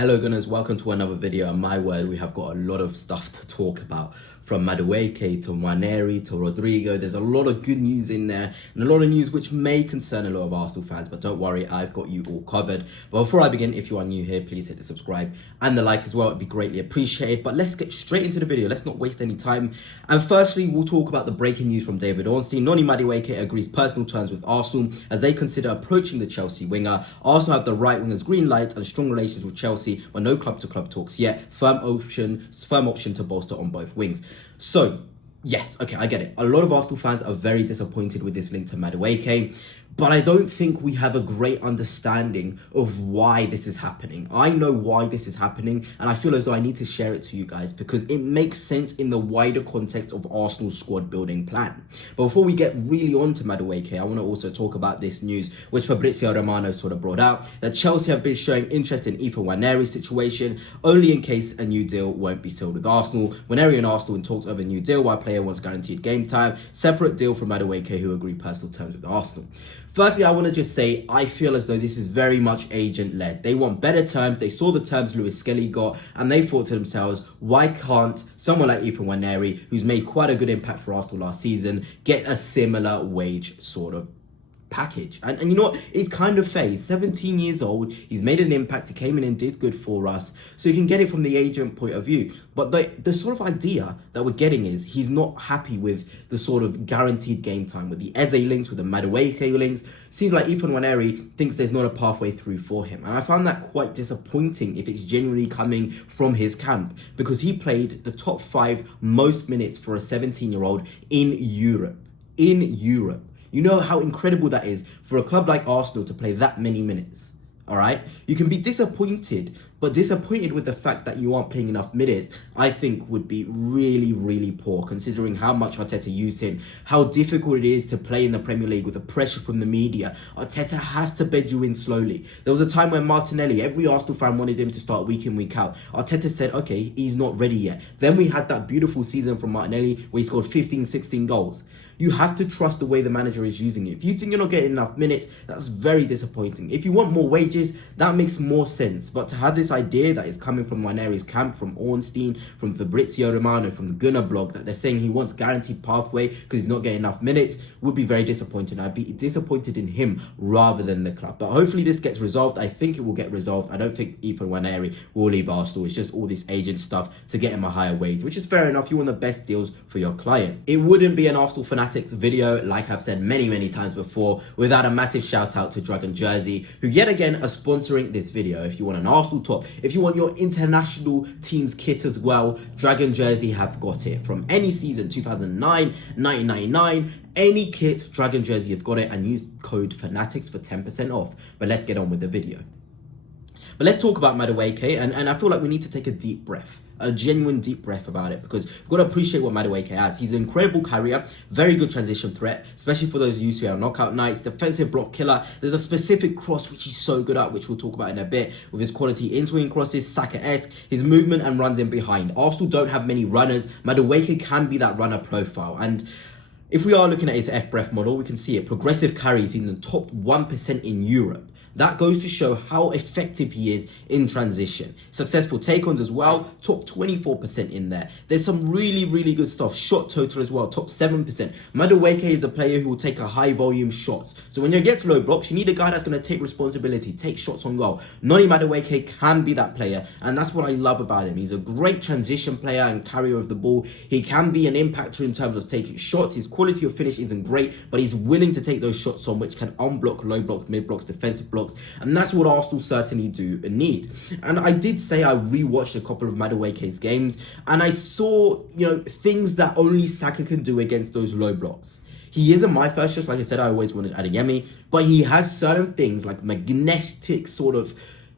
Hello Gunners, welcome to another video. And my word, we have got a lot of stuff to talk about. From Madueke to Nwaneri to Rodrygo, there's a lot of good news in there and a lot of news which may concern a lot of Arsenal fans, but don't worry, I've got you all covered. But before I begin, if you are new here, please hit the subscribe and the like as well. It'd be greatly appreciated. But let's get straight into the video. Let's not waste any time. And firstly, we'll talk about the breaking news from David Ornstein. Noni Madueke agrees personal terms with Arsenal as they consider approaching the Chelsea winger. Arsenal have the right winger's green light and strong relations with Chelsea, but no club-to-club talks yet. Firm option to bolster on both wings. So, yes, okay, I get it. A lot of Arsenal fans are very disappointed with this link to Madueke, but I don't think we have a great understanding of why this is happening. I know why this is happening, and I feel as though I need to share it to you guys because it makes sense in the wider context of Arsenal's squad building plan. But before we get really on to Madueke, I want to also talk about this news, which Fabrizio Romano sort of brought out, that Chelsea have been showing interest in Nwaneri's situation, only in case a new deal won't be sealed with Arsenal. Nwaneri and Arsenal in talks over a new deal while player wants guaranteed game time, separate deal from Madueke, who agreed personal terms with Arsenal. Firstly, I want to just say, I feel as though this is very much agent-led. They want better terms. They saw the terms Lewis Skelly got, and they thought to themselves, why can't someone like Nwaneri, who's made quite a good impact for Arsenal last season, get a similar wage sort of package? And you know what, it's kind of fair. He's 17 years old, he's made an impact, he came in and did good for us, so you can get it from the agent point of view. But the sort of idea that we're getting is he's not happy with the sort of guaranteed game time, with the Eze links, with the Madueke links. Seems like Nwaneri thinks there's not a pathway through for him, and I found that quite disappointing if it's genuinely coming from his camp, because he played the top 5 most minutes for a 17-year-old in Europe. You know how incredible that is for a club like Arsenal to play that many minutes, all right? You can be disappointed, but disappointed with the fact that you aren't playing enough minutes, I think would be really, really poor, considering how much Arteta used him, how difficult it is to play in the Premier League with the pressure from the media. Arteta has to bed you in slowly. There was a time when Martinelli, every Arsenal fan wanted him to start week in, week out. Arteta said, okay, he's not ready yet. Then we had that beautiful season from Martinelli where he scored 15, 16 goals. You have to trust the way the manager is using it. If you think you're not getting enough minutes, that's very disappointing. If you want more wages, that makes more sense. But to have this idea that is coming from Nwaneri's camp, from Ornstein, from Fabrizio Romano, from the Gunner blog, that they're saying he wants guaranteed pathway because he's not getting enough minutes, would be very disappointing. I'd be disappointed in him rather than the club. But hopefully this gets resolved. I think it will get resolved. I don't think Nwaneri will leave Arsenal. It's just all this agent stuff to get him a higher wage, which is fair enough. You want the best deals for your client. It wouldn't be an Arsenal Fanatics video, like I've said many times before, without a massive shout out to Dragon Jersey, who yet again are sponsoring this video. If you want an Arsenal top, if you want your international team's kit as well, Dragon Jersey have got it. From any season, 2009, 1999, any kit, Dragon Jersey have got it, and use code Fanatics for 10% off. But let's get on with the video. But let's talk about Madueke, and I feel like we need to take a deep breath. A genuine deep breath about it, because we've got to appreciate what Madueke has. He's an incredible carrier, very good transition threat, especially for those used to have knockout nights, defensive block killer. There's a specific cross which he's so good at, which we'll talk about in a bit, with his quality in-swing crosses, Saka-esque, his movement and runs in behind. Arsenal don't have many runners. Madueke can be that runner profile, and if we are looking at his F-Breath model, we can see it. Progressive carries in the top 1% in Europe. That goes to show how effective he is in transition. Successful take-ons as well, top 24% in there. There's some really good stuff. Shot total as well, top 7%. Madueke is a player who will take a high volume shots. So when you get to low blocks, you need a guy that's going to take responsibility, take shots on goal. Noni Madueke can be that player, and that's what I love about him. He's a great transition player and carrier of the ball. He can be an impactor in terms of taking shots. His quality of finish isn't great, but he's willing to take those shots on, which can unblock low blocks, mid blocks, defensive blocks. And that's what Arsenal certainly do and need. And I did say I rewatched a couple of Madueke's games, and I saw, things that only Saka can do against those low blocks. He isn't my first choice. Like I said, I always wanted Adeyemi, but he has certain things like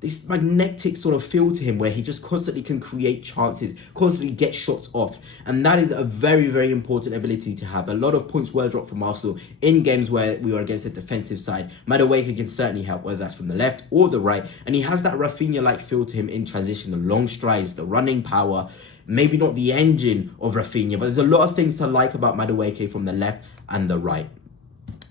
this magnetic sort of feel to him where he just constantly can create chances, constantly get shots off. And that is a very important ability to have. A lot of points were dropped from Arsenal in games where we were against the defensive side. Madueke can certainly help, whether that's from the left or the right. And he has that Rafinha-like feel to him in transition, the long strides, the running power. Maybe not the engine of Rafinha, but there's a lot of things to like about Madueke from the left and the right.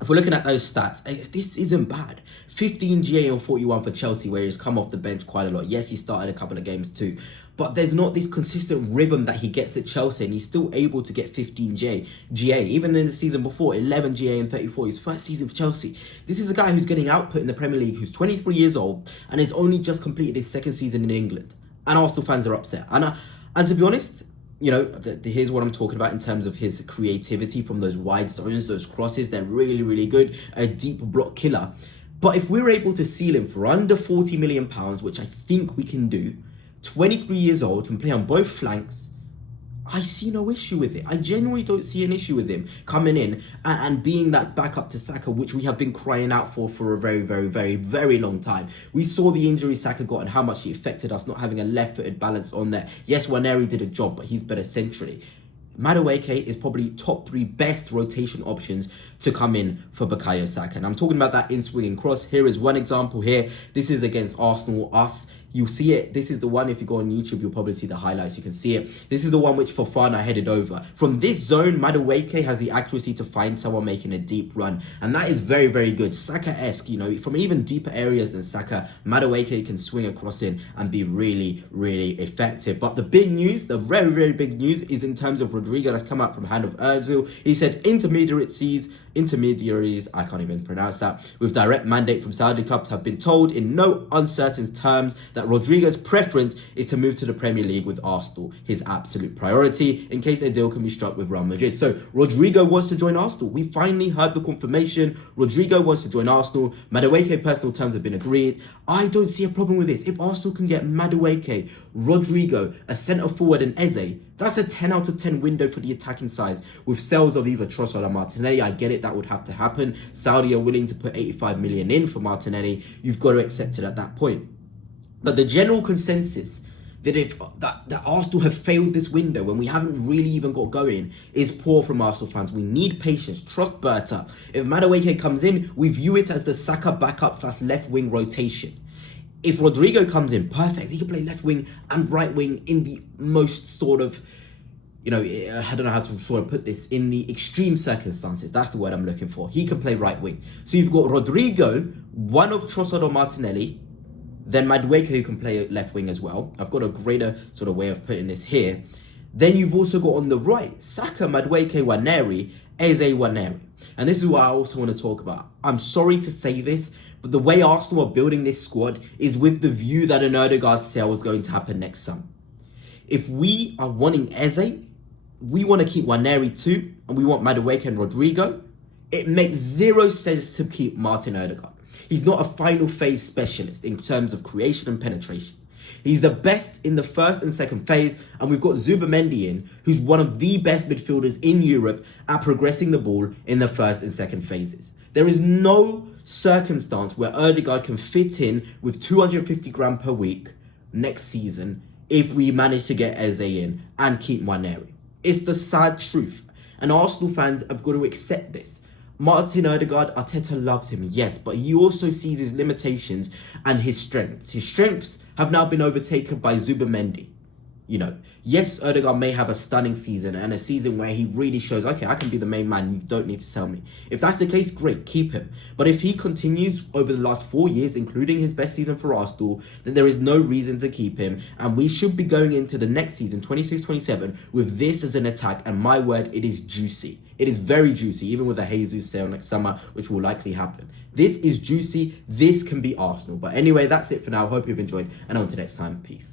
if we're looking at those stats, this isn't bad. 15 GA and 41 for Chelsea, where he's come off the bench quite a lot. Yes, he started a couple of games too, but there's not this consistent rhythm that he gets at Chelsea, and he's still able to get 15 GA. Even in the season before, 11 GA and 34, his first season for Chelsea. This is a guy who's getting output in the Premier League, who's 23 years old, and has only just completed his second season in England. And Arsenal fans are upset. And to be honest, you know, here's what I'm talking about in terms of his creativity from those wide zones, those crosses. They're really, really good. A deep block killer. But if we're able to seal him for under £40 million, which I think we can do, 23 years old, can play on both flanks, I see no issue with it. I genuinely don't see an issue with him coming in and being that backup to Saka, which we have been crying out for a very, very, very, very long time. We saw the injury Saka got and how much he affected us not having a left-footed balance on there. Yes, Nwaneri did a job, but he's better centrally. Madueke is probably top 3 best rotation options to come in for Bukayo Saka. And I'm talking about that in-swinging cross. Here is one example here. This is against Arsenal, us. You'll see it. This is the one, if you go on YouTube, you'll probably see the highlights. You can see it. This is the one which Fofana headed over. From this zone, Madueke has the accuracy to find someone making a deep run. And that is very, very good. Saka-esque, you know, from even deeper areas than Saka, Madueke can swing across in and be really, really effective. But the big news, the very, very big news is in terms of Rodrygo that's come out from hand of Ozil. He said intermediaries, I can't even pronounce that, with direct mandate from Saudi clubs have been told in no uncertain terms that Rodrygo's preference is to move to the Premier League with Arsenal, his absolute priority, in case a deal can be struck with Real Madrid. So Rodrygo wants to join Arsenal. We finally heard the confirmation. Rodrygo wants to join Arsenal. Madueke personal terms have been agreed. I don't see a problem with this. If Arsenal can get Madueke, Rodrygo, a centre forward and Eze, that's a 10 out of 10 window for the attacking sides with sales of either Trossard or Martinelli. I get it, that would have to happen. Saudi are willing to put 85 million in for Martinelli. You've got to accept it at that point. But the general consensus that Arsenal have failed this window when we haven't really even got going is poor from Arsenal fans. We need patience. Trust Berta. If Madueke comes in, we view it as the Saka backup / left wing rotation. If Rodrygo comes in, perfect. He can play left wing and right wing in the most sort of, you know, I don't know how to sort of put this, in the extreme circumstances. That's the word I'm looking for. He can play right wing. So you've got Rodrygo, one of Trossard or Martinelli, then Madueke, who can play left wing as well. I've got a greater sort of way of putting this here. Then you've also got on the right, Saka, Madueke, Nwaneri, Eze, Nwaneri. And this is what I also want to talk about. I'm sorry to say this, but the way Arsenal are building this squad is with the view that an Odegaard sale is going to happen next summer. If we are wanting Eze, we want to keep Nwaneri too, and we want Madueke and Rodrygo, it makes zero sense to keep Martin Odegaard. He's not a final phase specialist in terms of creation and penetration. He's the best in the first and second phase, and we've got Zubimendi in, who's one of the best midfielders in Europe at progressing the ball in the first and second phases. There is no circumstance where Odegaard can fit in with 250 grand per week next season if we manage to get Eze in and keep Nwaneri. It's the sad truth, and Arsenal fans have got to accept this. Martin Odegaard, Arteta loves him, yes, but he also sees his limitations and his strengths. His strengths have now been overtaken by Zubimendi. You know, yes, Odegaard may have a stunning season and a season where he really shows, okay, I can be the main man, you don't need to sell me. If that's the case, great, keep him. But if he continues over the last 4 years, including his best season for Arsenal, then there is no reason to keep him. And we should be going into the next season, 26-27, with this as an attack. And my word, it is juicy. It is very juicy, even with a Jesus sale next summer, which will likely happen. This is juicy. This can be Arsenal. But anyway, that's it for now. Hope you've enjoyed. And on to next time. Peace.